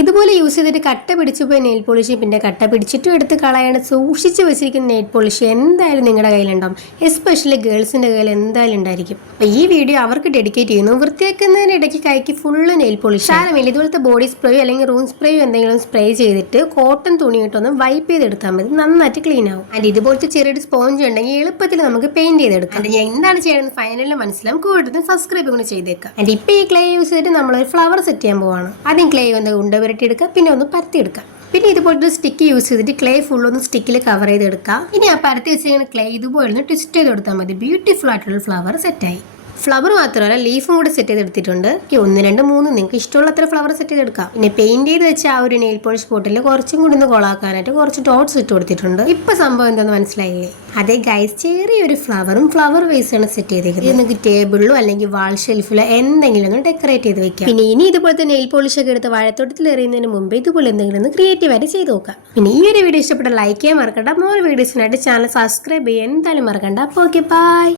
ഇതുപോലെ യൂസ് ചെയ്തിട്ട് കട്ട പിടിച്ചു പോയി നെയിൽ പോളിഷ് പിന്നെ കട്ട പിടിച്ചിട്ടും എടുത്ത് കളയാണ് സൂക്ഷിച്ച് വെച്ചിരിക്കുന്ന നെയിൽ പോളിഷ് എന്തായാലും നിങ്ങളുടെ കയ്യിലുണ്ടാവും. എസ്പെഷ്യലി ഗേൾസിന്റെ കയ്യിൽ എന്തായാലും ഉണ്ടായിരിക്കും. അപ്പോൾ ഈ വീഡിയോ അവർക്ക് ഡെഡിക്കേറ്റ് ചെയ്യുന്നു. വൃത്തിയാക്കുന്നതിനിടയ്ക്ക് കൈക്ക് ഫുള്ള് നെയിൽ പോളിഷ് സാരമില്ല. ഇതുപോലത്തെ ബോഡി സ്പ്രേയോ അല്ലെങ്കിൽ റൂം സ്പ്രേയോ എന്തെങ്കിലും സ്പ്രേ ചെയ്തിട്ട് കോട്ടൺ തുണി ഇട്ടൊന്ന് വൈപ്പ് ചെയ്തെടുത്താൽ മതി. നന്നായിട്ട് ക്ലീൻ ആവും. ആൻഡ് ഇതുപോലത്തെ ചെറിയൊരു സ്പോഞ്ച് ഉണ്ടെങ്കിൽ എളുപ്പത്തിൽ നമുക്ക് പെയിന്റ് ചെയ്തെടുക്കാം. ഞാൻ എന്താണ് ചെയ്യുന്നത് ഫൈനലിൽ മനസ്സിലാവും. കൂടുതൽ സബ്സ്ക്രൈബ് കൂടെ ചെയ്തേക്കാം. ആൻഡ് ഇപ്പോൾ ഈ ക്ലേ യൂസ് ചെയ്തിട്ട് നമ്മളൊരു ഫ്ലവർ സെറ്റ് ചെയ്യാൻ പോവാണ്. ആദ്യം ക്ലേ ഒന്ന് ഉണ്ടവരട്ടിയെടുക്കുക, പിന്നെ ഒന്ന് പരത്തിയെടുക്കുക. പിന്നെ ഇതുപോലത്തെ സ്റ്റിക്ക് യൂസ് ചെയ്തിട്ട് ക്ലേ ഫുൾ ഒന്ന് സ്റ്റിക്കിൽ കവർ ചെയ്തെടുക്കുക. ഇനി ആ പരത്തി വെച്ചിരിക്കുന്ന ക്ലേ ഇതുപോലെ ഒന്ന് ട്വിസ്റ്റ് ചെയ്ത് കൊടുത്താൽ മതി. ബ്യൂട്ടിഫുൾ ആയിട്ടുള്ള ഫ്ലവർ സെറ്റായി. ഫ്ലവർ മാത്രമല്ല ലീഫും കൂടെ സെറ്റ് ചെയ്തെടുത്തിട്ടുണ്ട്. 1, 2, 3 നിങ്ങൾക്ക് ഇഷ്ടമുള്ള അത്ര ഫ്ലവർ സെറ്റ് ചെയ്തെടുക്കാം. പിന്നെ പെയിന്റ് ചെയ്ത് വെച്ച ആ ഒരു നെയിൽ പോളിഷ് ബോട്ടിൽ കുറച്ചും കൂടി ഒന്ന് കൊളാക്കാനായിട്ട് കുറച്ച് ഡോട്ട്സ് ഇട്ട് കൊടുത്തിട്ടുണ്ട്. ഇപ്പൊ സംഭവം എന്താന്ന് മനസ്സിലായില്ലേ? അതെ ഗൈസ്, ചെറിയൊരു ഫ്ലവർ വേസാണ് സെറ്റ് ചെയ്തേക്കുന്നത്. നിങ്ങൾക്ക് ടേബിളിലോ അല്ലെങ്കിൽ വാൾ ഷെൽഫിലോ എന്തെങ്കിലും ഒന്ന് ഡെക്കറേറ്റ് ചെയ്ത് വെക്കാം. പിന്നെ ഇനി ഇതുപോലത്തെ നെയിൽ പോളിഷ് ഒക്കെ എടുത്ത് വാഴത്തോട്ടത്തിൽ എറിയുന്നതിന് മുമ്പ് ഇതുപോലെ എന്തെങ്കിലും ഒന്ന് ക്രിയേറ്റീവായിട്ട് ചെയ്ത് നോക്കാം. പിന്നെ ഈ ഒരു വീഡിയോ ഇഷ്ടപ്പെട്ട ലൈക്ക് ചെയ്യാൻ മറക്കണ്ട. മോർ വീഡിയോസിനായിട്ട് ചാനൽ സബ്സ്ക്രൈബ് ചെയ്യാൻ എന്തായാലും മറക്കണ്ട. അപ്പോൾ ഓക്കെ, ബൈ.